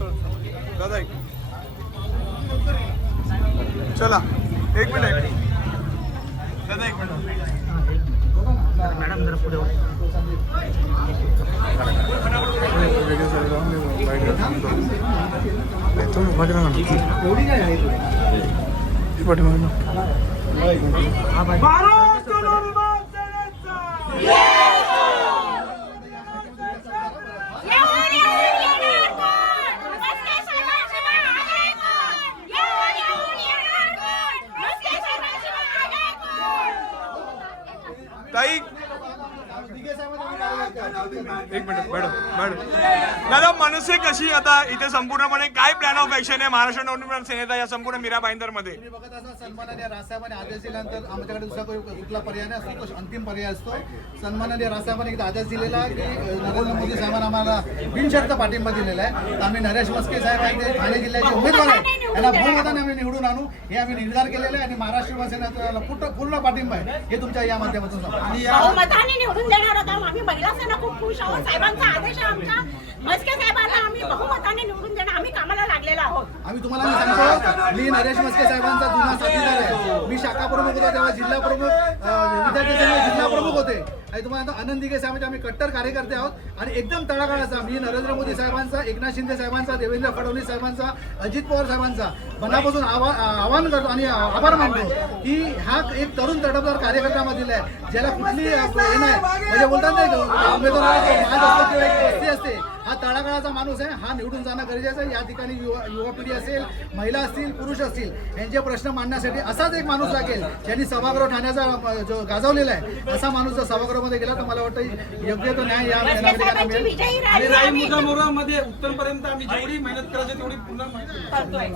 दादा चला एक मिनिट. दादा एक मिनिट. मॅडम जरा पुढे येऊन येऊन येणार कोण मस्के सर्वांशिवाय आले कोण येऊन येऊन येणार कोण मस्के सर्वांशिवाय आले कोण ताई. एक मिनिट मॅडम मॅडम. दादा मनसे कशी आता इथे संपूर्णपणे काय प्लॅन ऑफ ऍक्शन आहे? महाराष्ट्र नवनिर्माण सेनेचा या संपूर्ण मीरा भाईंदरमध्ये तुम्ही बघत असाल सन्माननीय राजसाहेबांनी आदेश दिल्यानंतर आमच्याकडे दुसरा काही कुठला पर्याय नाही असतो तो अंतिम पर्याय असतो. सन्मानाने राजसाहेबांनी एकदा आदेश दिलेला की नरेंद्र मोदी साहेबांना आम्हाला बिनशर्त पाठिंबा दिलेला आहे. तर आम्ही नरेश मस्के साहेब आहेत ठाणे जिल्ह्याचे उमेदवार आहेत. त्यांना बहुमताने आम्ही निवडून आणू. हे आम्ही निर्धार केलेले आहे आणि महाराष्ट्र युवासेनेचा पूर्ण पूर्ण पाठिंबा आहे. हे तुमच्या या माध्यमातून सांगतो आणि बहुमताने निवडून देणार होता. आम्ही महिला सेना खूप खुश आहोत. साहेबांचा आदेश आहे आमच्या मस्के साहेबांना आम्ही बहुमताने निवडून देणार आम्ही कामाला लागलेलो आहोत आम्ही तुम्हाला मी सांगतो मी नरेश मस्के साहेबांचा जुना साथीदार आहे. मी शाखा प्रमुख होतो तेव्हा जिल्हा प्रमुख विद्यार्थी संघ जिल्हा प्रमुख होते. आणि तुम्हाला आता आनंद दिघे साहेबांचे म्हणजे आम्ही कट्टर कार्यकर्ते आहोत. आणि एकदम तळागाळाचा मी नरेंद्र मोदी साहेबांचा एकनाथ शिंदे साहेबांचा देवेंद्र फडणवीस साहेबांचा अजित पवार साहेबांचा मनापासून आवा आवाहन करतो आणि आभार मानतो की हा एक तरुण तडफदार कार्यकर्ता आम्हाला आहे ज्याला कुठली हे नाही. म्हणजे बोलतात नाही उमेदवार असतो. हा तळागाळाचा माणूस आहे. हा निवडून जाणं गरजेचं आहे. या ठिकाणी युवा युवा पिढी असेल महिला असतील पुरुष असतील यांचे प्रश्न मांडण्यासाठी असाच एक माणूस लागेल. ज्यांनी सभागृह ठाण्याचा जो गाजवलेला आहे असा माणूस जर सभागृहामध्ये गेला तर मला वाटतं योग्य तो न्याय या नागरिकांना मिळेल. आणि उत्तरपर्यंत आम्ही जेवढी मेहनत करायची तेवढी पूर्ण करतोय